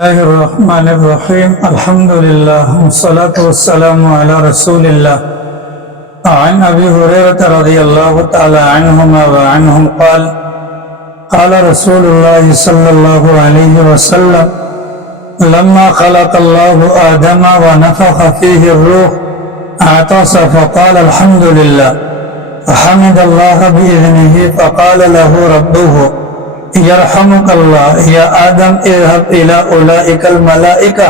الله الرحمن الرحيم الحمد لله والصلاة والسلام على رسول الله عن أبي هريرة رضي الله تعالى عنهما وعنهم قال قال رسول الله صلى الله عليه وسلم لما خلق الله آدم ونفخ فيه الروح عطس فقال الحمد لله فحمد الله بإذنه فقال له ربه يرحمك الله يا آدم اذهب إلى أولئك الملائكة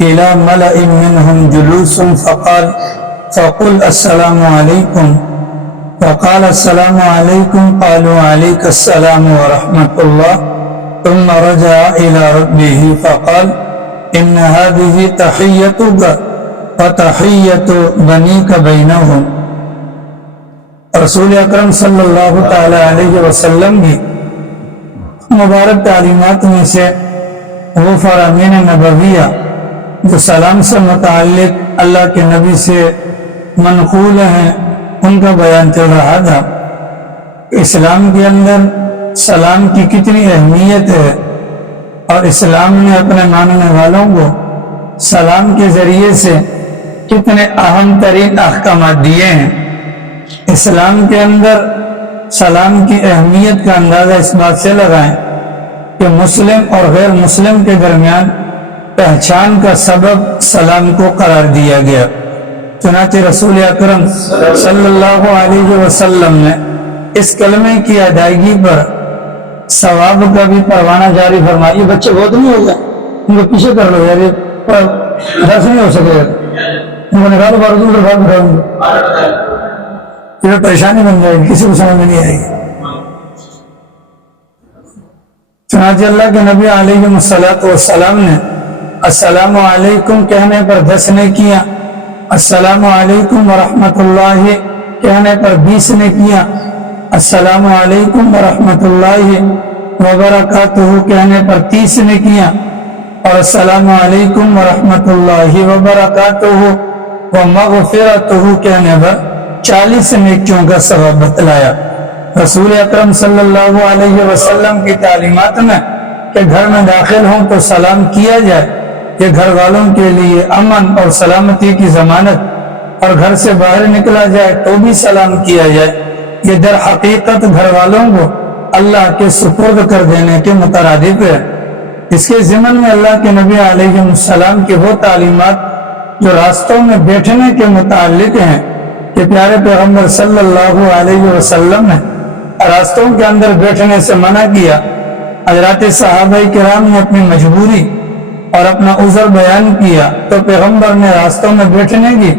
إلى ملأ منهم جلوس فقل السلام عليكم فقال السلام عليكم قالوا عليك السلام ورحمة الله ثم رجع إلى ربه فقال إن هذه تحيتك وتحية بنيك بينهم. رسول اکرم صلی اللہ تعالی علیہ وسلم کی مبارک تعلیمات میں سے وہ فرامین نبویہ جو سلام سے متعلق اللہ کے نبی سے منقول ہیں ان کا بیان چل رہا تھا. اسلام کے اندر سلام کی کتنی اہمیت ہے اور اسلام نے اپنے ماننے والوں کو سلام کے ذریعے سے کتنے اہم ترین احکامات دیے ہیں. اسلام کے اندر سلام کی اہمیت کا اندازہ اس بات سے لگائیں کہ مسلم اور غیر مسلم کے درمیان پہچان کا سبب سلام کو قرار دیا گیا. چنانچہ رسول اکرم صلی اللہ علیہ وسلم نے اس کلمے کی ادائیگی پر ثواب کا بھی پروانہ جاری فرمایا. یہ بچے بہت نہیں ہو گئے, ان کو پیچھے کر لو یار, یہ درس نہیں ہو سکے, ان کو نکالو باہر, تم بات بتاؤں گے, یہ پریشانی بن جائے گی, کسی کو سمجھ میں نہیں آئے گی. چنانچہ اللہ کے نبی علیہ السلام نے السلام علیکم کہنے پر 10 نے کیا, السلام علیکم ورحمۃ اللہ کہنے پر 20 نے کیا, السلام علیکم ورحمۃ اللہ وبرکاتہ کہنے پر 30 نے کیا, اور السلام علیکم ورحمۃ اللہ وبرکاتہ ومغفرتہ کہنے پر 40 نیکیوں کا سبب بتلایا. رسول اکرم صلی اللہ علیہ وسلم کی تعلیمات میں کہ گھر میں داخل ہوں تو سلام کیا جائے, یہ گھر والوں کے لیے امن اور سلامتی کی ضمانت, اور گھر سے باہر نکلا جائے تو بھی سلام کیا جائے, یہ در حقیقت گھر والوں کو اللہ کے سپرد کر دینے کے مترادف ہے. اس کے ضمن میں اللہ کے نبی علیہ السلام کی وہ تعلیمات جو راستوں میں بیٹھنے کے متعلق ہیں کہ پیارے پیغمبر صلی اللہ علیہ وسلم نے راستوں کے اندر بیٹھنے سے منع کیا. حضرات صحابہ کرام نے اپنی مجبوری اور اپنا عذر بیان کیا تو پیغمبر نے راستوں میں بیٹھنے کی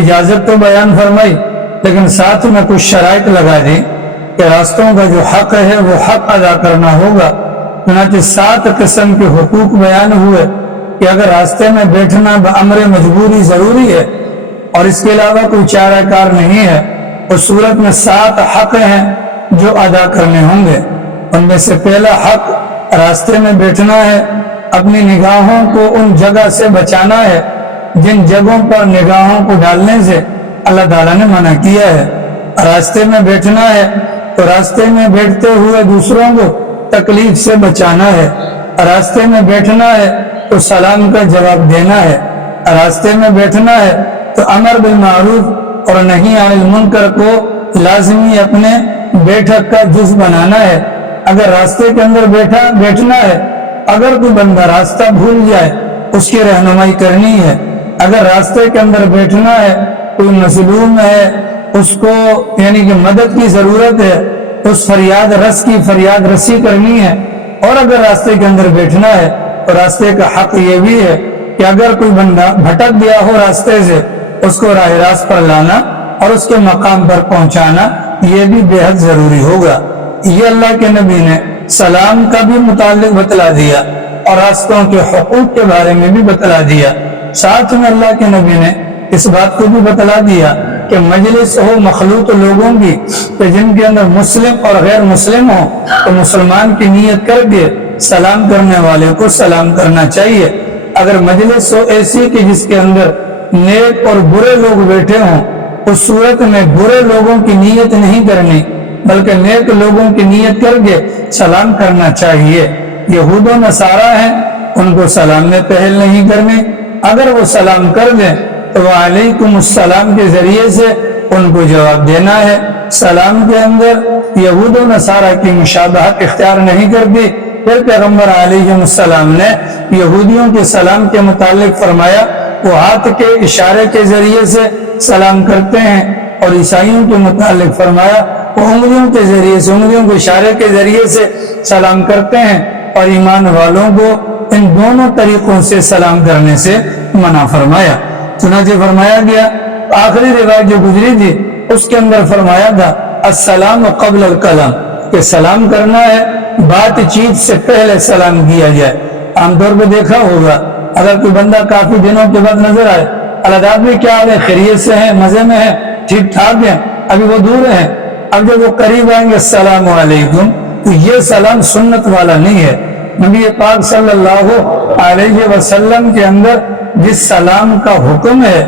اجازت تو بیان فرمائی, لیکن ساتھ میں کچھ شرائط لگا دی کہ راستوں کا جو حق ہے وہ حق ادا کرنا ہوگا. چنانچہ 7 قسم کے حقوق بیان ہوئے کہ اگر راستے میں بیٹھنا بامر مجبوری ضروری ہے اور اس کے علاوہ کوئی چارہ کار نہیں ہے, اس صورت میں 7 حق ہیں جو ادا کرنے ہوں گے. ان میں سے پہلا حق راستے میں بیٹھنا ہے, اپنی نگاہوں کو ان جگہ سے بچانا ہے جن جگہوں پر نگاہوں کو ڈالنے سے اللہ تعالیٰ نے منع کیا ہے. راستے میں بیٹھنا ہے تو راستے میں بیٹھتے ہوئے دوسروں کو تکلیف سے بچانا ہے. راستے میں بیٹھنا ہے تو سلام کا جواب دینا ہے. راستے میں بیٹھنا ہے تو امر بالمعروف اور نہی عن المنکر کو لازمی اپنے بیٹھک کا جز بنانا ہے. اگر راستے کے اندر بیٹھنا ہے, اگر کوئی بندہ راستہ بھول جائے اس کی رہنمائی کرنی ہے. اگر راستے کے اندر بیٹھنا ہے, کوئی مظلوم ہے, اس کو یعنی کہ مدد کی ضرورت ہے, اس فریاد رس کی فریاد رسی کرنی ہے. اور اگر راستے کے اندر بیٹھنا ہے تو راستے کا حق یہ بھی ہے کہ اگر کوئی بندہ بھٹک گیا ہو راستے سے, اس کو راہ راست پر لانا اور اس کے مقام پر پہنچانا یہ بھی بے حد ضروری ہوگا. یہ اللہ کے نبی نے سلام کا بھی متعلق بتلا دیا اور راستوں کے حقوق کے بارے میں بھی بتلا دیا. ساتھ میں اللہ کے نبی نے اس بات کو بھی بتلا دیا کہ مجلس ہو مخلوق لوگوں کی کہ جن کے اندر مسلم اور غیر مسلم ہو تو مسلمان کی نیت کر کے سلام کرنے والے کو سلام کرنا چاہیے. اگر مجلس ہو ایسی کہ جس کے اندر نیک اور برے لوگ بیٹھے ہوں, اس صورت میں برے لوگوں کی نیت نہیں کرنی بلکہ نیک لوگوں کی نیت کر کے سلام کرنا چاہیے. یہود و نصارہ ہیں ان کو سلام میں پہل نہیں کرنی، اگر وہ سلام کر دیں تو وعلیکم السلام کے ذریعے سے ان کو جواب دینا ہے۔ سلام کے اندر یہود و نصارہ کی مشابہت اختیار نہیں کرتی۔ پھر پیغمبر علیہ السلام نے یہودیوں کے سلام کے متعلق فرمایا وہ ہاتھ کے اشارے کے ذریعے سے سلام کرتے ہیں، اور عیسائیوں کے متعلق فرمایا وہ انگلیوں کے ذریعے سے، انگلیوں کے اشارے کے ذریعے سے سلام کرتے ہیں، اور ایمان والوں کو ان دونوں طریقوں سے سلام کرنے سے منع فرمایا۔ چنانچہ فرمایا گیا، آخری روایت جو گزری تھی اس کے اندر فرمایا تھا السلام قبل الکلام، کہ سلام کرنا ہے بات چیت سے پہلے سلام کیا جائے۔ عام طور پہ دیکھا ہوگا اگر کوئی بندہ کافی دنوں کے بعد نظر آئے، اللہ بھی کیا حال ہے، خیریت سے ہیں، مزے میں ہیں، ٹھیک ٹھاک ہیں، ابھی وہ دور ہیں، اب جب وہ قریب آئیں گے السلام علیکم، تو یہ سلام سنت والا نہیں ہے۔ نبی پاک صلی اللہ علیہ وسلم کے اندر جس سلام کا حکم ہے،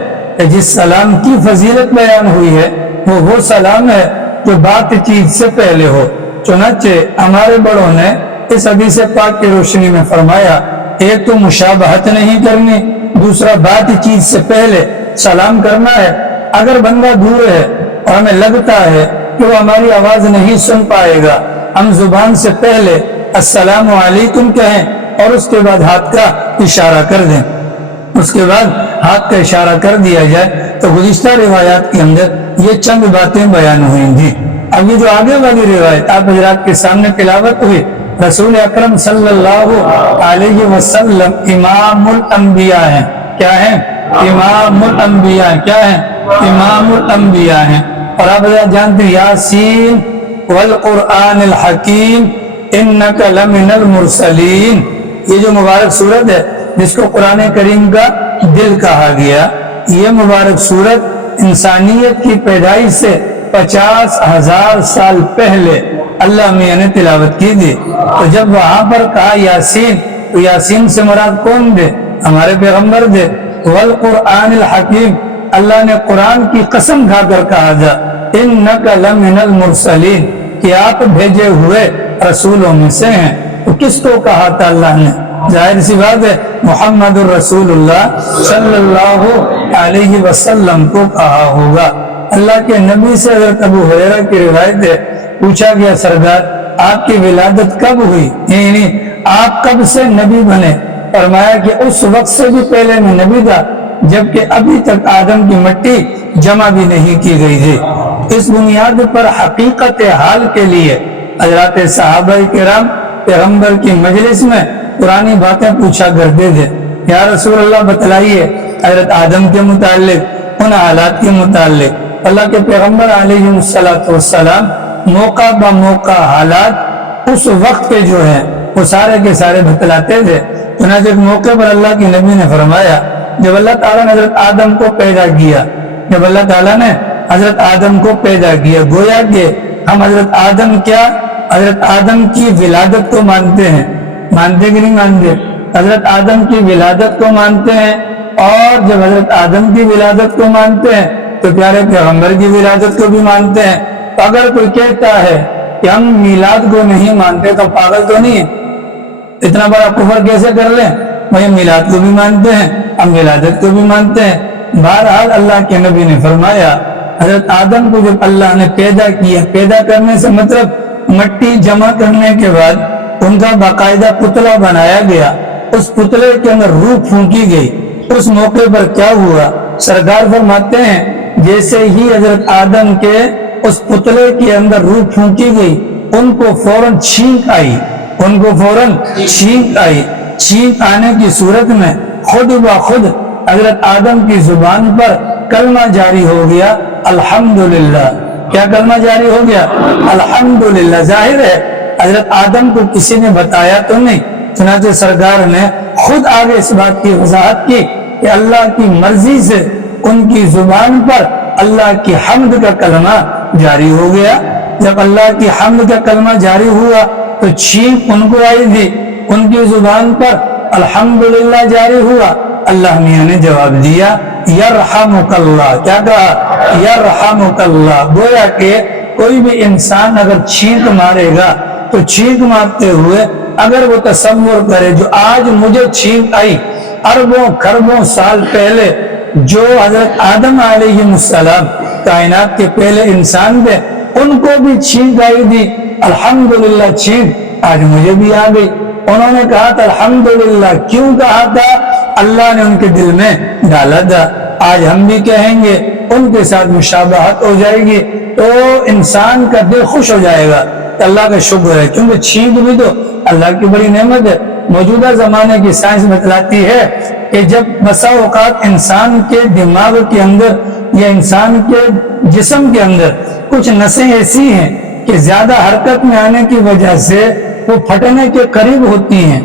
جس سلام کی فضیلت بیان ہوئی ہے، وہ سلام ہے جو بات چیت سے پہلے ہو۔ چنانچہ ہمارے بڑوں نے اس حدیث پاک کی روشنی میں فرمایا، ایک تو مشابہت نہیں کرنی، دوسرا بات چیت سے پہلے سلام کرنا ہے۔ اگر بندہ دور ہے اور ہمیں لگتا ہے کہ وہ ہماری آواز نہیں سن پائے گا، ہم زبان سے پہلے السلام علیکم کہیں اور اس کے بعد ہاتھ کا اشارہ کر دیں، اس کے بعد ہاتھ کا اشارہ کر دیا جائے۔ تو گزشتہ روایات کے اندر یہ چند باتیں بیان ہوئی تھیں۔ اب یہ جو آگے والی روایت آپ حضرات کے سامنے تلاوت ہوئی، رسول اکرم صلی اللہ علیہ وسلم امام الانبیاء ہیں۔ کیا ہیں؟ امام الانبیاء۔ کیا ہیں؟ امام الانبیاء ہیں۔ اور آپ حضرات جانتے ہیں یاسین والقرآن الحکیم انک لمن المرسلین، یہ جو مبارک سورت ہے جس کو قرآن کریم کا دل کہا گیا، یہ مبارک سورت انسانیت کی پیدائش سے 50,000 سال پہلے اللہ میاں نے تلاوت کی تھی۔ تو جب وہاں پر کہا یاسین، تو یاسین سے مراد کون تھے؟ ہمارے پیغمبر تھے۔ والقرآن الحکیم، اللہ نے قرآن کی قسم کھا کر کہا تھا انک لمن المرسلین، کہ آپ بھیجے ہوئے رسولوں میں سے ہیں۔ تو کس کو کہا تھا اللہ نے؟ ظاہر سی بات ہے محمد الرسول اللہ صلی اللہ علیہ وسلم کو کہا ہوگا۔ اللہ کے نبی سے حضرت ابو ہریرہ کی روایت ہے، پوچھا گیا سرکار آپ کی ولادت کب ہوئی، یعنی آپ کب سے نبی بنے؟ فرمایا کہ اس وقت سے بھی پہلے میں نبی تھا جبکہ ابھی تک آدم کی مٹی جمع بھی نہیں کی گئی تھی۔ اس بنیاد پر حقیقت حال کے لیے حضرات صحابہ کرام پیغمبر کی مجلس میں پرانی باتیں پوچھا کرتے تھے۔ یا رسول اللہ بتلائیے حضرت آدم کے متعلق، ان حالات کے متعلق۔ اللہ کے پیغمبر علیہ السلام موقع با موقع حالات اس وقت کے جو ہیں وہ سارے کے سارے بتلاتے تھے۔ چنانچہ ایک موقع پر اللہ کے نبی نے فرمایا، جب اللہ تعالیٰ نے حضرت آدم کو پیدا کیا، جب اللہ تعالیٰ نے حضرت آدم کو پیدا کیا، گویا کہ ہم حضرت آدم کیا، حضرت آدم کی ولادت کو مانتے ہیں، مانتے کہ نہیں مانتے؟ حضرت آدم کی ولادت کو مانتے ہیں، اور جب حضرت آدم کی ولادت کو مانتے ہیں تو پیارے پیغمبر کی ولادت کو بھی مانتے ہیں۔ تو اگر کوئی کہتا ہے کہ ہم میلاد کو نہیں مانتے تو پاگل تو نہیں ہے؟ اتنا بڑا کفر کیسے کر لیں؟ وہ میلاد کو بھی مانتے ہیں، ہم ولادت کو بھی مانتے ہیں۔ بہرحال اللہ کے نبی نے فرمایا حضرت آدم کو جب اللہ نے پیدا کیا، پیدا کرنے سے مطلب مٹی جمع کرنے کے بعد ان کا باقاعدہ پتلا بنایا گیا، اس پتلے کے اندر روح پھونکی گئی۔ اس موقع پر کیا ہوا؟ سرکار فرماتے ہیں جیسے ہی حضرت آدم کے اس پتلے کے اندر روح پھونکی گئی، ان کو فوراً چھینک آئی، ان کو فوراً چھینک آئی۔ چھینک آنے کی صورت میں خود بخود حضرت آدم کی زبان پر کلمہ جاری ہو گیا، الحمدللہ۔ کیا کلمہ جاری ہو گیا؟ الحمدللہ۔ ظاہر ہے حضرت آدم کو کسی نے بتایا تو نہیں، چنانچہ سرکار نے خود آگے اس بات کی وضاحت کی کہ اللہ کی مرضی سے ان کی زبان پر اللہ کی حمد کا کلمہ جاری ہو گیا۔ جب اللہ کی حمد کا کلمہ جاری ہوا تو چھینک ان کو آئی تھی، ان کی زبان پر الحمدللہ جاری ہوا۔ اللہ میاں نے جواب دیا یرحمک اللہ۔ کیا کہا؟ یرحمک اللہ۔ گویا کہ کوئی بھی انسان اگر چھینک مارے گا تو چھینک مارتے ہوئے اگر وہ تصور کرے جو آج مجھے چھینک آئی اربوں خربوں سال پہلے جو حضرت آدم علیہ السلام کائنات کے پہلے انسان تھے ان کو بھی چھینک آئی تھی، الحمدللہ چھینک آج مجھے بھی آ گئی۔ انہوں نے کہا تھا الحمدللہ، کیوں کہا تھا؟ اللہ نے ان کے دل میں ڈالا تھا۔ آج ہم بھی کہیں گے، ان کے ساتھ مشابہت ہو جائے گی تو انسان کا دل خوش ہو جائے گا، اللہ کا شکر ہے، کیونکہ چھینک بھی تو اللہ کی بڑی نعمت ہے۔ موجودہ زمانے کی سائنس بتلاتی ہے کہ جب بسا اوقات انسان کے دماغ کے اندر یا انسان کے جسم کے اندر کچھ نسیں ایسی ہیں کہ زیادہ حرکت میں آنے کی وجہ سے وہ پھٹنے کے قریب ہوتی ہیں،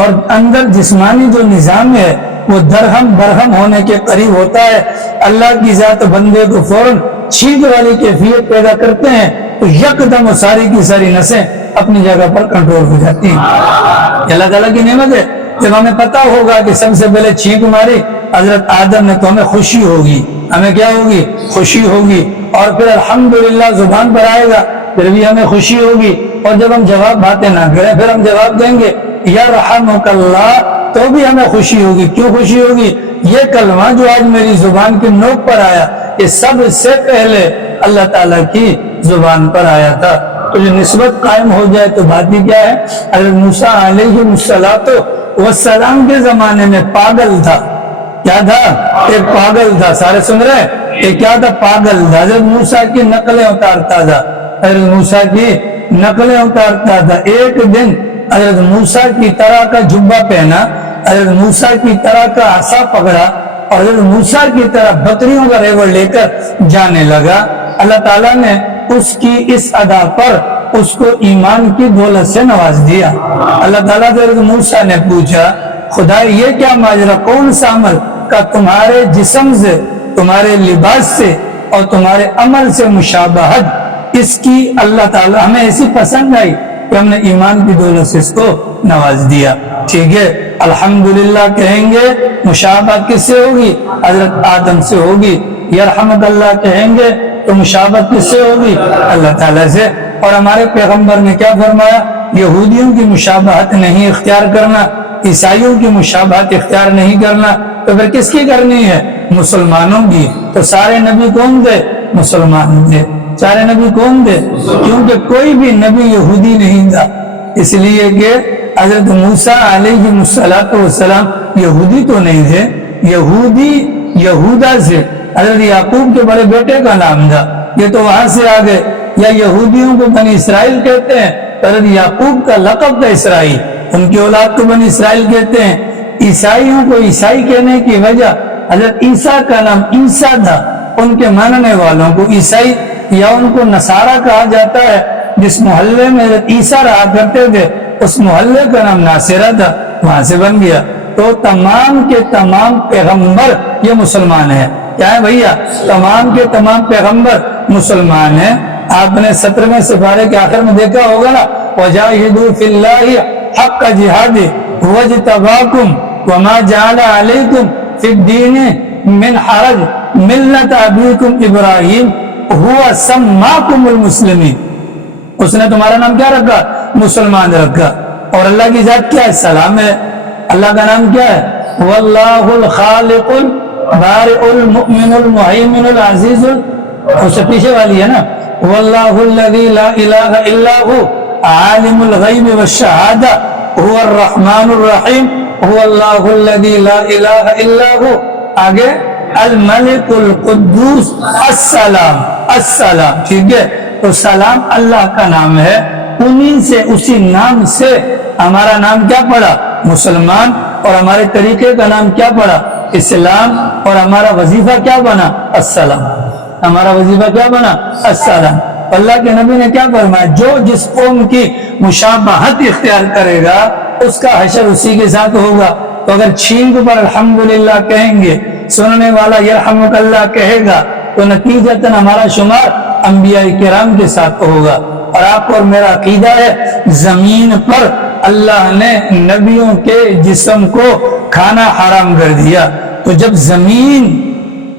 اور اندر جسمانی جو نظام ہے وہ درہم برہم ہونے کے قریب ہوتا ہے۔ اللہ کی ذات بندے کو فوراً چھینک والی کیفیت پیدا کرتے ہیں تو یکدم ساری کی ساری نسیں اپنی جگہ پر کنٹرول ہو جاتی ہیں۔ اللہ تعالیٰ کی نعمت ہے، جب ہمیں پتا ہوگا کہ سب سے پہلے چھینک ماری حضرت آدم نے تو ہمیں خوشی ہوگی، ہمیں کیا ہوگی؟ خوشی ہوگی، اور پھر الحمدللہ زبان پر آئے گا پھر بھی ہمیں خوشی ہوگی، اور جب ہم جواب باتیں نہ کریں پھر ہم جواب دیں گے یا رحمک اللہ تو بھی ہمیں خوشی ہوگی۔ کیوں خوشی ہوگی؟ یہ کلمہ جو آج میری زبان کی نوک پر آیا یہ سب سے پہلے اللہ تعالیٰ کی زبان پر آیا تھا۔ تو جو نسبت قائم ہو جائے تو بات ہی کیا ہے؟ حضرت موسیٰ علیہ السلام کے زمانے میں پاگل تھا، کیا تھا؟ ایک پاگل تھا، سارے سن رہے ہیں؟ ایک کیا تھا؟ پاگل تھا، حضرت موسیٰ کی نقلیں اتارتا تھا، حضرت موسیٰ کی نقلیں اتارتا تھا۔ ایک دن حضرت موسیٰ کی طرح کا جبہ پہنا، حضرت موسیٰ کی طرح کا عصا پکڑا اور حضرت موسیٰ کی طرح بکریوں کا ریوڑ لے کر جانے لگا۔ اللہ تعالیٰ نے اس کی اس ادا پر اس کو ایمان کی دولت سے نواز دیا۔ اللہ تعالیٰ سے حضرت موسیٰ نے پوچھا خدا یہ کیا ماجرا، کون سا عمل کا تمہارے جسم سے، تمہارے لباس سے اور تمہارے عمل سے مشابہت اس کی اللہ تعالیٰ ہمیں ایسی پسند آئی کہ ہم نے ایمان کی دولت سے اس کو نواز دیا۔ ٹھیک ہے، الحمدللہ کہیں گے، مشابہت کس سے ہوگی؟ حضرت آدم سے ہوگی۔ یرحمک اللہ کہیں گے تو مشابہت کس سے ہوگی؟ اللہ تعالیٰ سے۔ اور ہمارے پیغمبر نے کیا فرمایا؟ یہودیوں کی مشابہت نہیں اختیار کرنا، عیسائیوں کی مشابہت اختیار نہیں کرنا، تو پھر کس کی کرنی ہے؟ مسلمانوں کی۔ تو سارے نبی کون تھے؟ مسلمان تھے۔ سارے نبی کون تھے؟ کیونکہ کوئی بھی نبی یہودی نہیں تھا، اس لیے کہ حضرت موسیٰ علیہ السلام یہودی تو نہیں تھے، یہودی یہودا سے حضرت یعقوب کے بڑے بیٹے کا نام تھا، یہ تو وہاں سے آ گئے۔ یا یہودیوں کو بنی اسرائیل کہتے ہیں، حضرت یعقوب کا لقب تھا اسرائیل، ان کی اولاد کو بنی اسرائیل کہتے ہیں۔ عیسائیوں کو عیسائی کہنے کی وجہ حضرت عیسیٰ کا نام عیسیٰ تھا، ان کے ماننے والوں کو عیسائی یا ان کو نصارہ کہا جاتا ہے۔ جس محلے میں حضرت عیسیٰ رہا کرتے تھے اس محلے کا نام ناصرہ تھا، وہاں سے بن گیا۔ تو تمام کے تمام پیغمبر یہ مسلمان ہیں، کیا ہے بھیا؟ تمام کے تمام پیغمبر مسلمان ہیں۔ آپ نے 17ویں سپارے کے آخر میں دیکھا ہوگا نا، وَجَاهِدُوا فِي اللَّهِ حَقَّ جِهَادِهِ وَاجْتَبَاكُمْ وَمَا جَعَلَ عَلَيْكُمْ فِي الدِّينِ مِنْ حَرَجٍ مِلَّةَ أَبِيكُمْ إِبْرَاهِيمَ هُوَ سَمَّاكُمُ الْمُسْلِمِينَ، اس نے تمہارا نام کیا رکھا؟ مسلمان رکھا۔ اور اللہ کی ذات کیا ہے؟ سلام ہے۔ اللہ کا نام کیا ہے؟ وَاللَّهُ الْخَالِقُ الْبَارِئُ الْمُؤْمِنُ الْمُهَيْمِنُ الْعَزِيزُ، اس سے پیچھے والی ہے نا، وَاللَّهُ الَّذِي لَا إِلَهَ إِلَّا هُوَ عَالِمُ الْغَيْبِ وَالشَّهَادَةِ هُوَ الرَّحْمَنُ الرَّحِيمُ هُوَ اللَّهُ الَّذِي لَا إِلَهَ إِلَّا هُوَ، آگے الملك القدوس السلام، السلام، ٹھیک ہے۔ تو سلام اللہ کا نام ہے، انہی سے اسی نام سے ہمارا نام کیا پڑا؟ مسلمان۔ اور ہمارے طریقے کا نام کیا پڑا؟ اسلام۔ اور ہمارا وظیفہ کیا بنا؟ السلام۔ ہمارا وظیفہ کیا بنا؟ السلام۔ اللہ کے نبی نے کیا فرمایا؟ جو جس قوم کی مشابہت اختیار کرے گا اس کا حشر اسی کے ساتھ ہوگا۔ تو اگر چھینک پر الحمدللہ کہیں گے، سننے والا یرحمک اللہ کہے گا، تو نتیجتاً ہمارا شمار انبیاء کرام کے ساتھ ہوگا۔ اور آپ اور میرا عقیدہ ہے زمین پر اللہ نے نبیوں کے جسم کو کھانا حرام کر دیا، تو جب زمین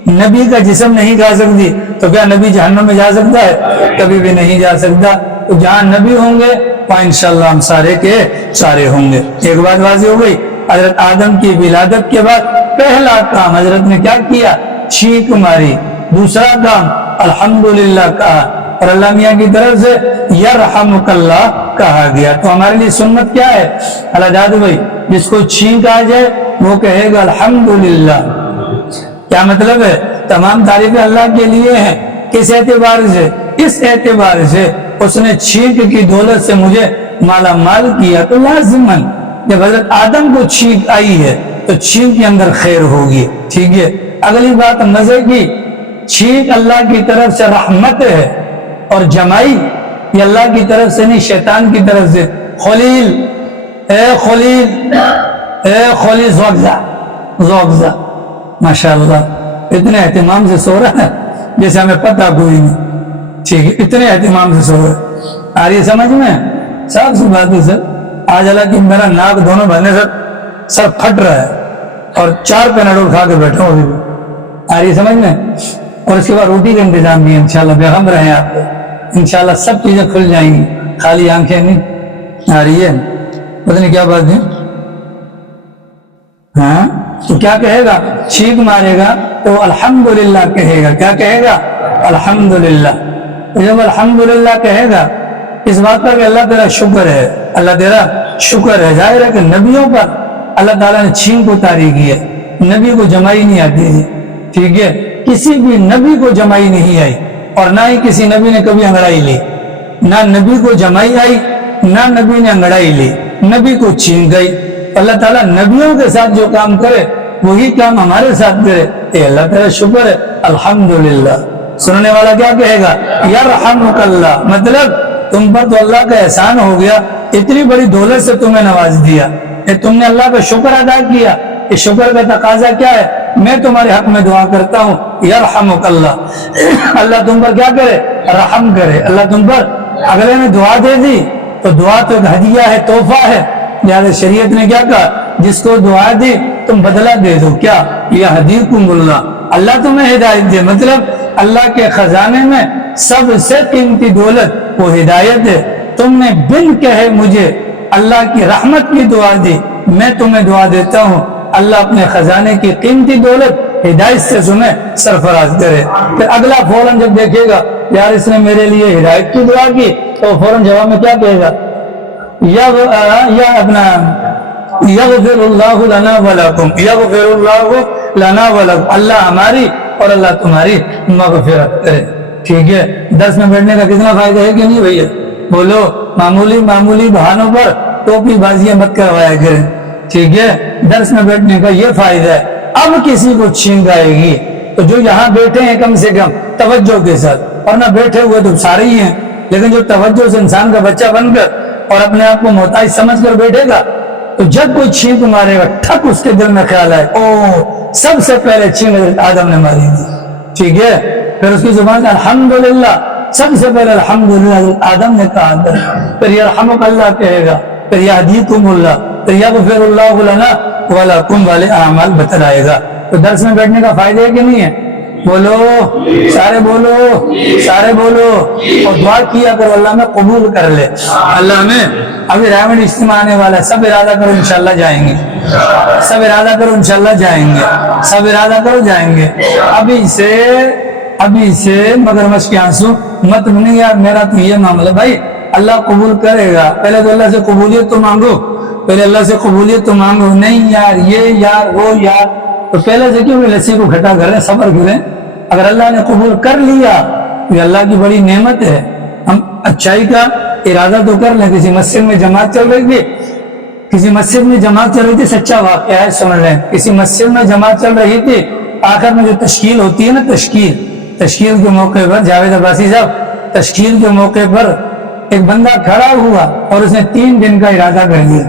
نبی کا جسم نہیں کھا سکتی تو کیا نبی جہنم میں جا سکتا ہے؟ کبھی بھی نہیں جا سکتا۔ تو جہاں نبی ہوں گے وہاں انشاءاللہ ہم سارے کے سارے ہوں گے۔ ایک بات واضح ہو گئی، حضرت آدم کی ولادت کے بعد پہلا کام حضرت نے کیا کیا؟ چھینک ماری۔ دوسرا کام الحمدللہ کہا، اور اللہ میاں کی طرف سے یرحمک اللہ کہا گیا۔ تو ہمارے لیے سنت کیا ہے؟ اللہ دادو بھائی، جس کو چھینک آ جائے وہ کہے گا الحمدللہ۔ کیا مطلب ہے؟ تمام تعریفیں اللہ کے لیے ہیں۔ کس اعتبار سے؟ اس اعتبار سے اس نے چھینک کی دولت سے مجھے مالا مال کیا، تو لازماً جب حضرت آدم کو چھینک آئی ہے تو چھینک کے اندر خیر ہوگی۔ ٹھیک ہے، اگلی بات مزے کی، چھینک اللہ کی طرف سے رحمت ہے، اور جمائی یہ اللہ کی طرف سے نہیں، شیطان کی طرف سے۔ خلیل، اے خلیل، اے خلیل زوگزا، ماشاءاللہ اتنے اہتمام سے سو رہا ہے جیسے ہمیں پتہ کوئی نہیں۔ ٹھیک ہے، اتنے اہتمام سے سو رہا ہے۔ آ رہی ہے سمجھ میں؟ صاف سی بات ہے سر، آج اللہ کی میرا ناک دونوں بہنے سر پھٹ رہا ہے، اور 4 پیناڈول کھا کے بیٹھا ہوں ابھی بھی۔ آ رہی ہے سمجھ میں؟ اور اس کے بعد روٹی کا انتظام بھی ہے انشاءاللہ، بےغم رہیں آپ کو، انشاءاللہ سب چیزیں کھل جائیں گی، خالی آنکھیں نہیں۔ آ رہی ہے؟ پتہ نہیں کیا بات ہے؟ ہاں، تو کیا کہے گا؟ چھینک مارے گا تو الحمدللہ کہے گا۔ کیا کہے گا؟ الحمدللہ۔ تو جب الحمدللہ کہے گا اس بات پر کہ اللہ تیرا شکر ہے، اللہ تیرا شکر ہے۔ ظاہر ہے کہ نبیوں پر اللہ تعالیٰ نے چھینک اتاری کی ہے، نبی کو جمائی نہیں آتی تھی۔ ٹھیک ہے، کسی بھی نبی کو جمائی نہیں آئی، اور نہ ہی کسی نبی نے کبھی انگڑائی لی۔ نہ نبی کو جمائی آئی، نہ نبی نے انگڑائی لی، نبی کو چھینک گئی۔ اللہ تعالیٰ نبیوں کے ساتھ جو کام کرے وہی کام ہمارے ساتھ کرے، اے اللہ تیرا شکر ہے، الحمدللہ۔ سننے والا کیا کہے گا؟ یرحمک اللہ، مطلب تم پر تو اللہ کا احسان ہو گیا، اتنی بڑی دولت سے تمہیں نواز دیا، تم نے اللہ کا شکر ادا کیا۔ اس شکر کا تقاضا کیا ہے؟ میں تمہارے حق میں دعا کرتا ہوں، یرحمک اللہ، اللہ تم پر کیا کرے؟ رحم کرے۔ اللہ تم پر، اگلے نے دعا دے دی تو دعا تو ایک ہدیہ ہے، تحفہ ہے، لہذا شریعت نے کیا کہا؟ جس کو دعا دی تم بدلہ دے دو۔ کیا؟ یہدیکم اللہ، اللہ تمہیں ہدایت دے، مطلب اللہ کے خزانے میں سب سے قیمتی دولت وہ ہدایت ہے۔ تم نے بن کہے مجھے اللہ کی رحمت کی دعا دی، میں تمہیں دعا دیتا ہوں اللہ اپنے خزانے کی قیمتی دولت ہدایت سے تمہیں سرفراز کرے۔ پھر اگلا فوراً جب دیکھے گا یار اس نے میرے لیے ہدایت کی دعا کی، تو فوراً جواب میں کیا کہے گا؟ یا اپنا یغفر اللہ لنا ولکم، یغفر اللہ لنا ولکم، اللہ ہماری اور اللہ تمہاری مغفرت کرے۔ ٹھیک ہے، درس میں بیٹھنے کا کتنا فائدہ ہے کہ نہیں بھیا؟ بولو، معمولی بہانوں پر ٹوپی بازیاں مت کروایا کریں۔ ٹھیک ہے، درس میں بیٹھنے کا یہ فائدہ ہے۔ اب کسی کو چھینک آئے گی تو جو یہاں بیٹھے ہیں کم سے کم توجہ کے ساتھ، اور نہ بیٹھے ہوئے تو سارے ہی ہیں، لیکن جو توجہ سے انسان کا بچہ بن کر اور اپنے آپ کو محتاج سمجھ کر بیٹھے گا، تو جب کوئی چھینک مارے گا ٹھک اس کے دل میں خیال آئے، او سب سے پہلے چھینک حضرت آدم نے ماری تھی۔ ٹھیک ہے، پھر اس کی زبان سے الحمدللہ، سب سے پہلے الحمدللہ حضرت آدم نے کہا تھا، پھر یرحمک اللہ کہے گا، پھر یہدیکم اللہ، پھر یغفر اللہ لنا ولکم والے اعمال بتلائے گا۔ تو درس میں بیٹھنے کا فائدہ ہے کہ نہیں ہے؟ بولو، سارے بولو، سارے بولو، اور دعا کیا کرو اللہ میں قبول کر لے۔ اللہ میں ابھی رائمنڈ اجتماع آنے والا ہے، سب ارادہ کرو انشاءاللہ جائیں گے، سب ارادہ کرو انشاءاللہ جائیں گے، سب ارادہ کرو جائیں گے۔ ابھی سے مگر مشق آنسو مت بنی یار، میرا تو یہ معاملہ بھائی اللہ قبول کرے گا، پہلے تو اللہ سے قبولیت تو مانگو، پہلے اللہ سے قبولیت تو مانگو، نہیں یار یہ یار وہ یار، تو پہلے سے کیوں لسی کو کھٹا کریں، صبر کریں۔ اگر اللہ نے قبول کر لیا یہ اللہ کی بڑی نعمت ہے۔ ہم اچھائی کا ارادہ تو کر لیں۔ کسی مسجد میں جماعت چل رہی تھی، کسی مسجد میں جماعت چل رہی تھی، سچا واقعہ ہے سن لیں، کسی مسجد میں جماعت چل رہی تھی، آخر میں جو تشکیل ہوتی ہے نا، تشکیل کے موقع پر جاوید عباسی صاحب، تشکیل کے موقع پر ایک بندہ کھڑا ہوا اور اس نے 3 دن کا ارادہ کر لیا۔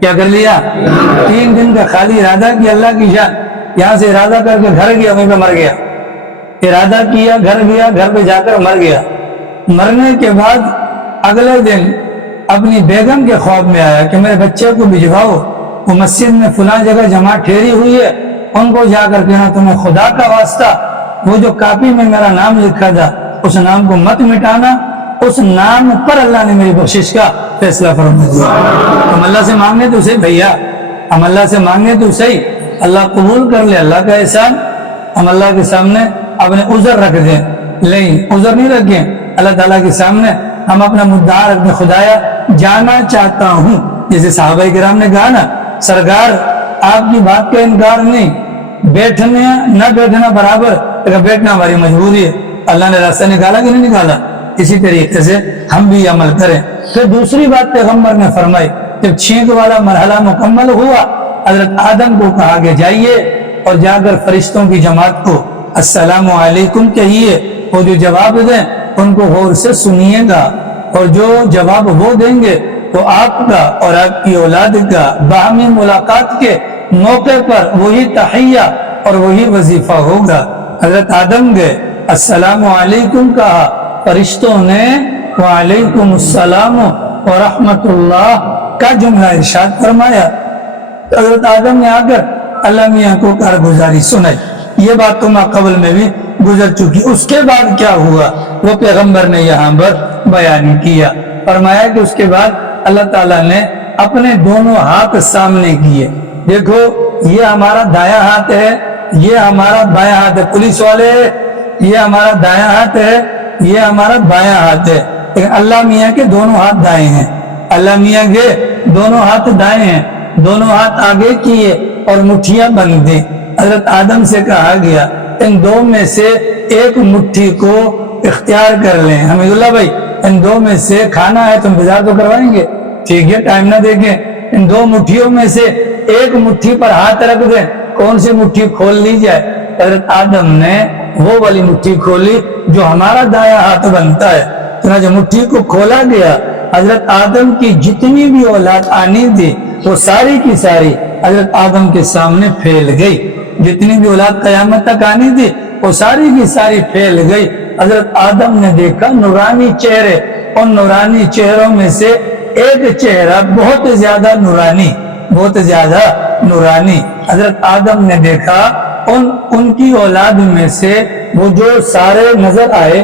کیا کر لیا؟ 3 دن کا خالی ارادہ کیا اللہ کی شان، یہاں سے ارادہ کر کے گھر گیا، وہیں پہ مر گیا۔ ارادہ کیا، گھر گیا، گھر پہ جا کر مر گیا۔ مرنے کے بعد اگلے دن اپنی بیگم کے خواب میں آیا کہ میرے بچے کو بھجواؤ، وہ مسجد میں فلاں جگہ جماعت ٹھہری ہوئی ہے، ان کو جا کر کہنا تمہیں خدا کا واسطہ وہ جو کاپی میں میرا نام لکھا تھا اس نام کو مت مٹانا، اس نام پر اللہ نے میری بخشش کا فیصلہ فرما دیا۔ ہم اللہ سے مانگنے تو صحیح بھیا، ہم اللہ سے مانگنے تو صحیح، اللہ قبول کر لے اللہ کا احسان۔ ہم اللہ کے سامنے اپنے عذر رکھ دیں، نہیں عذر نہیں رکھیں، اللہ تعالیٰ کے سامنے ہم اپنا مدعا رکھ دیں، خدایا جانا چاہتا ہوں، جیسے صحابہ کرام نے کہا نا سرکار آپ کی بات کا انکار نہیں، بیٹھنے نہ بیٹھنا برابر، لیکن بیٹھنا ہماری مجبوری ہے، اللہ نے راستہ نکالا کہ نہیں نکالا، اسی طریقے سے ہم بھی عمل کریں۔ پھر دوسری بات پیغمبر نے فرمائی، جب چھینک والا مرحلہ مکمل ہوا حضرت آدم کو کہا کہ جائیے اور جا کر فرشتوں کی جماعت کو السلام علیکم کہیے، وہ جو جواب دیں ان کو غور سے سنیے گا، اور جو جواب وہ دیں گے وہ آپ کا اور آپ کی اولاد کا باہمی ملاقات کے موقع پر وہی تحیہ اور وہی وظیفہ ہوگا۔ حضرت آدم گئے، السلام علیکم کہا، فرشتوں نے وعلیکم السلام ورحمت اللہ کا جملہ ارشاد فرمایا۔ حضرت آدم نے آ کر اللہ میاں کو کارگزاری سنائی، یہ بات تو ماں قبل میں بھی گزر چکی۔ اس کے بعد کیا ہوا وہ پیغمبر نے یہاں پر بیان کیا، فرمایا کہ اس کے بعد اللہ تعالیٰ نے اپنے دونوں ہاتھ سامنے کیے، دیکھو یہ ہمارا دایاں ہاتھ ہے، یہ ہمارا بایاں ہاتھ ہے، پولیس والے یہ ہمارا دایاں ہاتھ ہے، یہ ہمارا بایاں ہاتھ ہے، لیکن اللہ میاں کے دونوں ہاتھ دائیں ہیں، اللہ میاں کے دونوں ہاتھ دائیں ہیں، دونوں ہاتھ آگے کیے اور مٹھیاں بند دیں۔ حضرت آدم سے کہا گیا ان دو میں سے ایک مٹھی کو اختیار کر لیں، حمید اللہ بھائی ان دو میں سے کھانا ہے تو انتظار تو کروائیں گے، ٹھیک ہے ٹائم نہ دیکھیں، ان دو مٹھیوں میں سے ایک مٹھی پر ہاتھ رکھ دیں، کون سی مٹھی کھول لی جائے؟ حضرت آدم نے وہ والی مٹھی کھولی جو ہمارا دایاں ہاتھ بنتا ہے، چنانچہ مٹھی کو کھولا گیا، حضرت آدم کی جتنی بھی اولاد آنی تھی وہ ساری کی ساری حضرت آدم کے سامنے پھیل گئی، جتنی بھی اولاد قیامت تک آنی تھی وہ ساری کی ساری پھیل گئی۔ حضرت آدم نے دیکھا نورانی چہرے، ان نورانی چہروں میں سے ایک چہرہ بہت زیادہ نورانی، بہت زیادہ نورانی۔ حضرت آدم نے دیکھا ان کی اولاد میں سے وہ جو سارے نظر آئے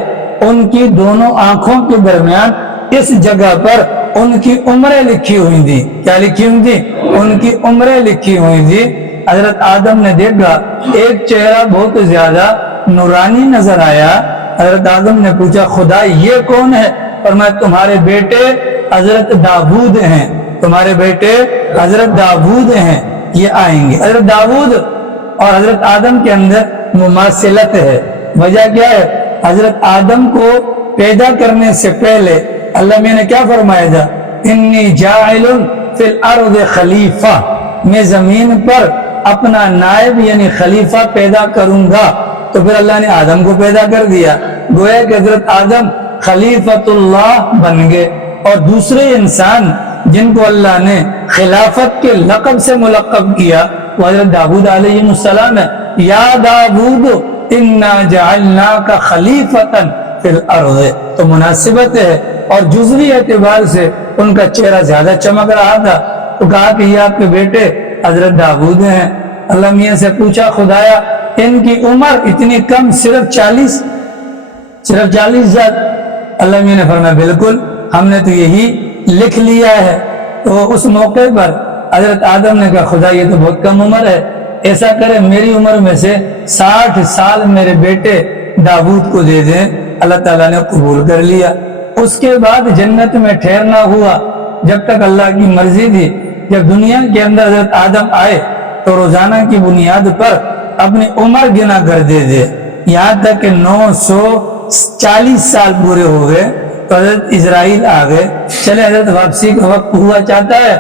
ان کی دونوں آنکھوں کے درمیان اس جگہ پر ان کی عمریں لکھی ہوئی تھی، کیا لکھی ہوئی تھی؟ ان کی عمریں لکھی ہوئی تھی۔ حضرت آدم نے دیکھا ایک چہرہ بہت زیادہ نورانی نظر آیا، حضرت آدم نے پوچھا خدا یہ کون ہے؟ فرمایا تمہارے بیٹے حضرت داؤد ہیں، تمہارے بیٹے حضرت داؤد ہیں، یہ آئیں گے۔ حضرت داؤد اور حضرت آدم کے اندر مماثلت ہے، وجہ کیا ہے؟ حضرت آدم کو پیدا کرنے سے پہلے اللہ میں نے کیا فرمایا تھا؟ انی جاعل فی الارض خلیفہ، میں زمین پر اپنا نائب یعنی خلیفہ پیدا کروں گا، تو پھر اللہ نے آدم کو پیدا کر دیا، گویا کہ حضرت آدم خلیفۃ اللہ بن گئے، اور دوسرے انسان جن کو اللہ نے خلافت کے لقب سے ملقب کیا وہ حضرت داؤد علیہ السلام ہے، یا داؤد انا جعلناک خلیفۃ فی الارض، تو مناسبت ہے، اور جزوی اعتبار سے ان کا چہرہ زیادہ چمک رہا تھا، تو کہا کہ یہ آپ کے بیٹے حضرت داؤد ہیں۔ اللہ میاں سے پوچھا خدایا ان کی عمر اتنی کم، صرف 40 سال؟ اللہ میاں نے فرمایا بالکل ہم نے تو یہی لکھ لیا ہے۔ تو اس موقع پر حضرت آدم نے کہا خدا یہ تو بہت کم عمر ہے، ایسا کرے میری عمر میں سے 60 سال میرے بیٹے داؤد کو دے دیں۔ اللہ تعالیٰ نے قبول کر لیا۔ اس کے بعد جنت میں ٹھہرنا ہوا جب تک اللہ کی مرضی تھی۔ جب دنیا کے اندر حضرت آدم آئے تو روزانہ کی بنیاد پر اپنی عمر گنا کر دے دے، یہاں تک کہ 940 سال پورے ہو گئے تو حضرت اسرائیل آ گئے، چلے حضرت واپسی کا وقت ہوا چاہتا ہے۔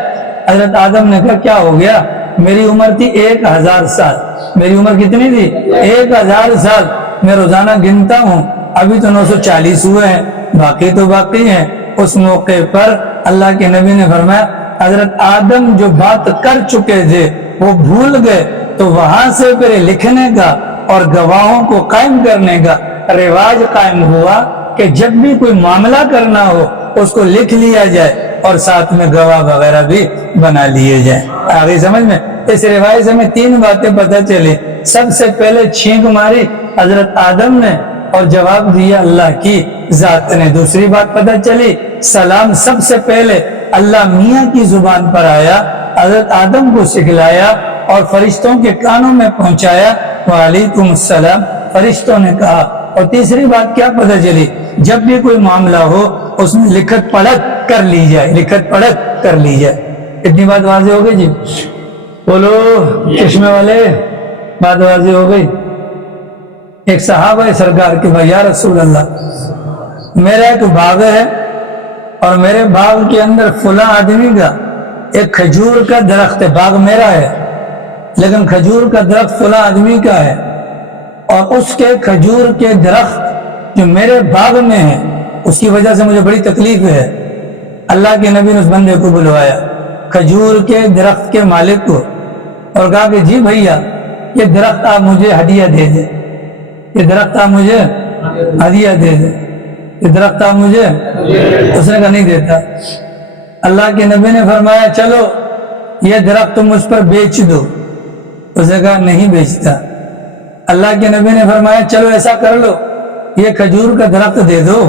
حضرت آدم نے کہا کیا ہو گیا؟ میری عمر تھی 1000 سال، میری عمر کتنی تھی؟ 1000 سال، میں روزانہ گنتا ہوں، ابھی تو 940 ہوئے ہیں، باقی تو باقی ہیں۔ اس موقع پر اللہ کے نبی نے فرمایا حضرت آدم جو بات کر چکے تھے وہ بھول گئے، تو وہاں سے پھر لکھنے کا اور گواہوں کو قائم کرنے کا رواج قائم ہوا کہ جب بھی کوئی معاملہ کرنا ہو اس کو لکھ لیا جائے اور ساتھ میں گواہ وغیرہ بھی بنا لیے جائیں۔ آگے سمجھ میں؟ اس روایت سے ہمیں 3 باتیں پتہ چلی۔ سب سے پہلے چھینک ماری حضرت آدم نے، اور جواب دیا اللہ کی ذات نے۔ دوسری بات پتہ چلی، سلام سب سے پہلے اللہ میاں کی زبان پر آیا، حضرت آدم کو سکھلایا اور فرشتوں کے کانوں میں پہنچایا، وعلیکم السلام فرشتوں نے کہا۔ اور تیسری بات کیا پتہ چلی، جب بھی کوئی معاملہ ہو اس میں لکھت پڑھت کر لی جائے، لکھت پڑھت کر لی جائے۔ اتنی بات واضح ہو گئی جی؟ بولو چشمے والے، بات واضح ہو گئی؟ ایک صحابہ سرکار کے بھائی، یا رسول اللہ میرا ایک باغ ہے اور میرے باغ کے اندر فلاں آدمی کا ایک کھجور کا درخت ہے، باغ میرا ہے لیکن کھجور کا درخت فلاں آدمی کا ہے، اور اس کے کھجور کے درخت جو میرے باغ میں ہے اس کی وجہ سے مجھے بڑی تکلیف ہے۔ اللہ کے نبی نے اس بندے کو بلوایا، کھجور کے درخت کے مالک کو، اور کہا کہ جی بھیا یہ درخت آپ مجھے ہدیہ دے دیں، یہ درخت آپ مجھے ہدیہ دے دیں، یہ درخت آپ مجھے، اس نے کہا نہیں دیتا۔ اللہ کے نبی نے فرمایا چلو یہ درخت تم مجھ پر بیچ دو، اس نے کہا نہیں بیچتا۔ اللہ کے نبی نے فرمایا چلو ایسا کر لو یہ کھجور کا درخت دے دو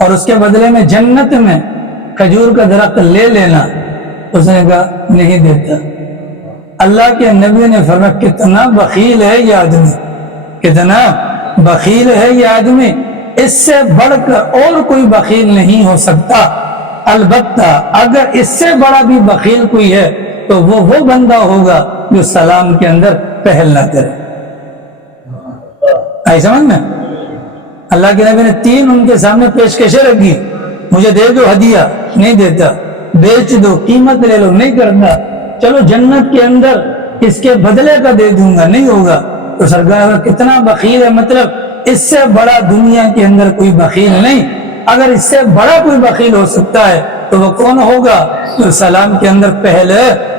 اور اس کے بدلے میں جنت میں کھجور کا درخت لے لینا، اس نے کہا نہیں دیتا۔ اللہ کے نبی نے فرمایا کتنا بخیل ہے یہ آدمی، کتنا بخیل ہے یہ آدمی، اس سے بڑھ کر اور کوئی بخیل نہیں ہو سکتا، البتہ اگر اس سے بڑا بھی بخیل کوئی ہے تو وہ بندہ ہوگا جو سلام کے اندر پہل نہ کرے۔ آئی سمجھ میں؟ اللہ کے نبی نے 3 ان کے سامنے پیشکشیں رکھی، مجھے دے دو ہدیہ، نہیں دیتا، بیچ دو، قیمت لے لو، نہیں کرتا، چلو جنت کے اندر اس کے بدلے کا دے دوں گا، نہیں ہوگا۔ تو سرکار کتنا بخیل ہے، مطلب اس سے بڑا دنیا کے اندر کوئی بخیل نہیں۔ اگر اس سے بڑا کوئی بخیل ہو سکتا ہے تو وہ کون ہوگا؟ جو سلام کے اندر پہل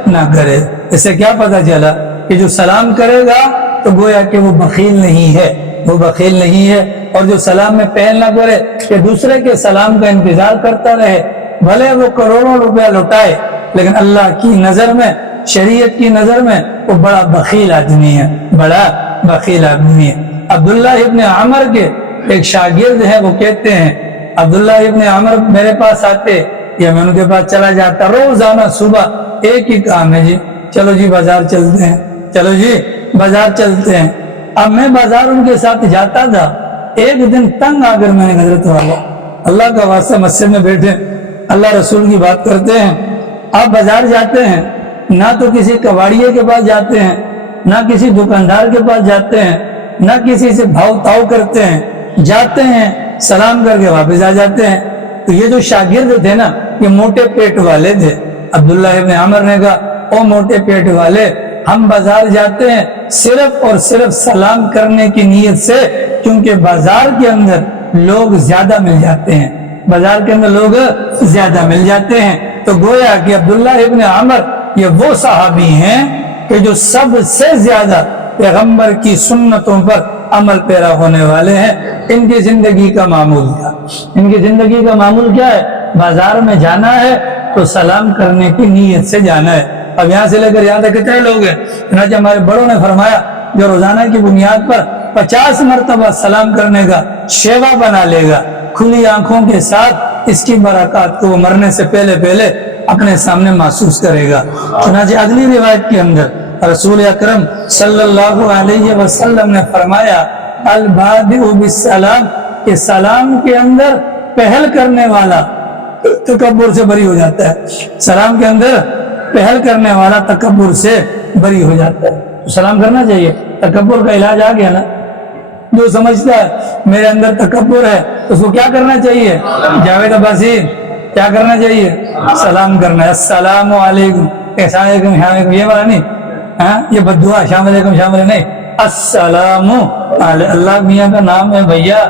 نہ کرے۔ اس سے کیا پتہ چلا کہ جو سلام کرے گا تو گویا کہ وہ بخیل نہیں ہے، وہ بخیل نہیں ہے۔ اور جو سلام میں پہل نہ کرے کہ دوسرے کے سلام کا انتظار کرتا رہے، بھلے وہ کروڑوں روپیہ لوٹائے لیکن اللہ کی نظر میں، شریعت کی نظر میں وہ بڑا بخیل آدمی ہے، بڑا بخیل آدمی ہے۔ عبداللہ ابن عمر کے ایک شاگرد ہیں، وہ کہتے ہیں عبداللہ ابن عمر میرے پاس آتے یا میں ان کے پاس چلا جاتا، روزانہ صبح ایک ہی کام ہے، جی چلو جی بازار چلتے ہیں، چلو جی بازار چلتے ہیں۔ اب میں بازار ان کے ساتھ جاتا تھا، ایک دن تنگ آ کر میں نے حضرت والا اللہ کا واسطہ مسجد میں بیٹھے اللہ رسول کی بات کرتے ہیں، آپ بازار جاتے ہیں نہ تو کسی کباڑیے کے پاس جاتے ہیں، نہ کسی دکاندار کے پاس جاتے ہیں، نہ کسی سے بھاؤ تاؤ کرتے ہیں، جاتے ہیں سلام کر کے واپس آ جاتے ہیں۔ تو یہ جو شاگرد تھے نا یہ موٹے پیٹ والے تھے۔ عبداللہ ابن عمر نے کہا او موٹے پیٹ والے، ہم بازار جاتے ہیں صرف اور صرف سلام کرنے کی نیت سے، کیونکہ بازار کے اندر لوگ زیادہ مل جاتے ہیں، بازار کے اندر لوگ زیادہ مل جاتے ہیں۔ تو گویا کہ عبداللہ ابن عمر یہ وہ صحابی ہیں کہ جو سب سے زیادہ پیغمبر کی سنتوں پر عمل پیرا ہونے والے ہیں۔ ان کی زندگی کا معمول کیا؟ ان کی زندگی کا معمول کیا ہے؟ بازار میں جانا ہے تو سلام کرنے کی نیت سے جانا ہے۔ اب یہاں سے لے کر یہاں تک کتنے لوگ ہیں؟ چنانچہ ہمارے بڑوں نے فرمایا جو روزانہ کی بنیاد پر 50 مرتبہ سلام کرنے کا شیوا بنا لے گا، کھلی آنکھوں کے ساتھ اس کی برکات کو وہ مرنے سے پہلے اپنے سامنے محسوس کرے گا۔ چنانچہ اگلی روایت کے اندر رسول اکرم صلی اللہ علیہ وسلم نے فرمایا البادئ بالسلام، کہ سلام کے اندر پہل کرنے والا تکبر سے بری ہو جاتا ہے، سلام کے اندر پہل کرنے والا تکبر سے بری ہو جاتا ہے۔ تو سلام کرنا چاہیے، تکبر کا علاج آ گیا نا۔ جو سمجھتا ہے میرے اندر تکبر ہے اس کو کیا کرنا چاہیے؟ جاوید عباسی کیا کرنا چاہیے؟ سلام کرنا ہے، السلام علیکم، السلام علیکم یہ والا نہیں، یہ بددعا السلام علیکم شامل نہیں، السلام علیکم۔ اللہ میاں کا نام ہے بھیا،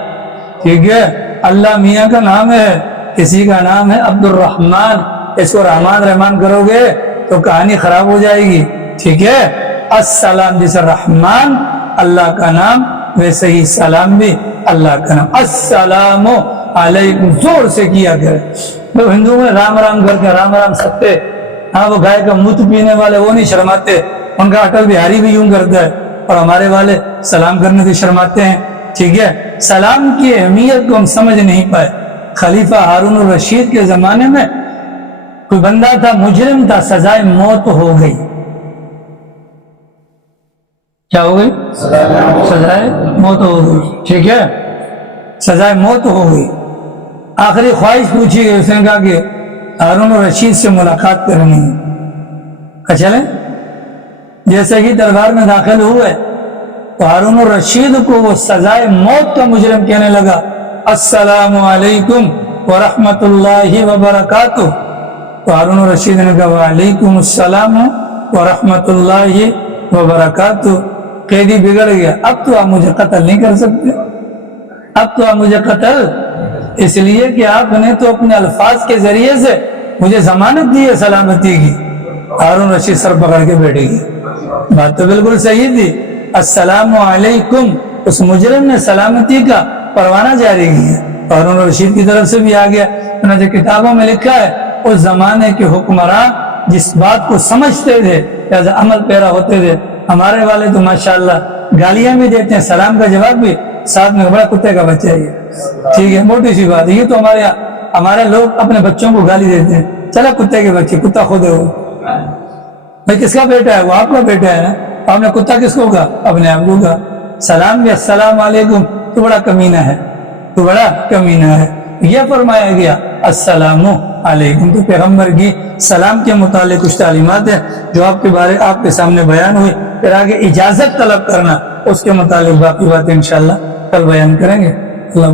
ٹھیک ہے، اللہ میاں کا نام ہے، کسی کا نام ہے عبد الرحمن، اس کو رحمان کرو گے تو کہانی خراب ہو جائے گی، ٹھیک ہے۔ السلام جیسے رحمان اللہ کا نام، ویسے ہی سلام بھی اللہ کا نام، السلام علیکم زور سے کیا کرے۔ تو ہندو میں رام رام کر کے رام رام سکتے، ہاں وہ گائے کا مت پینے والے وہ نہیں شرماتے، ان کا اٹل بہاری بھی یوں کرتا ہے، اور ہمارے والے سلام کرنے سے شرماتے ہیں، ٹھیک ہے۔ سلام کی اہمیت کو ہم سمجھ نہیں پائے۔ خلیفہ ہارون الرشید کے زمانے میں کوئی بندہ تھا، مجرم تھا، سزائے موت ہو گئی۔ کیا ہو گئی؟ سزائے موت ہو گئی، ٹھیک ہے، سزائے موت ہو گئی۔ آخری خواہش پوچھی گئی، اس نے کہا کہ ہارون الرشید سے ملاقات کرنی ہے۔ چلیں، جیسے ہی دربار میں داخل ہوئے تو ہارون الرشید کو وہ سزائے موت کا مجرم کہنے لگا، السلام علیکم ورحمۃ اللہ وبرکاتہ۔ تو ہارون الرشید نے کہا وعلیکم السلام ورحمۃ اللہ وبرکاتہ۔ قیدی بگڑ گیا، اب تو آپ مجھے قتل نہیں کر سکتے، اب تو آپ مجھے قتل، اس لیے کہ آپ نے تو اپنے الفاظ کے ذریعے سے مجھے ضمانت دی ہے سلامتی کی۔ ہارون رشید سر پکڑ کے بیٹھے گی، بات تو بالکل صحیح تھی، السلام علیکم، اس مجرم نے سلامتی کا پروانہ جاری کیا، ہارون رشید کی طرف سے بھی آ گیا۔ چنانچہ کتابوں میں لکھا ہے اس زمانے کے حکمران جس بات کو سمجھتے تھے لہذا عمل پیرا ہوتے تھے۔ ہمارے والے تو ماشاءاللہ گالیاں بھی دیتے ہیں، سلام کا جواب بھی ساتھ میں، بڑا کتے کا بچہ ہے یہ، ٹھیک ہے، موٹی سی بات ہے یہ تو ہمارے لوگ اپنے بچوں کو گالی دیتے ہیں، چلا کتے کے بچے، کتا خود ہے وہ، بھائی کس کا بیٹا ہے وہ؟ آپ کا بیٹا ہے نا، آپ نے کتا کس کو کہا؟ اپنے آپ کو کہا۔ سلام بھی السلام علیکم، تو بڑا کمینہ ہے، تو بڑا کمینہ ہے، یہ فرمایا گیا السلام علیکم۔ تو پیغمبر کی سلام کے متعلق کچھ تعلیمات ہیں جو آپ کے سامنے بیان ہوئی، پھر آگے اجازت طلب کرنا اس کے متعلق باقی باتیں انشاءاللہ کل بیان کریں گے۔ اللہ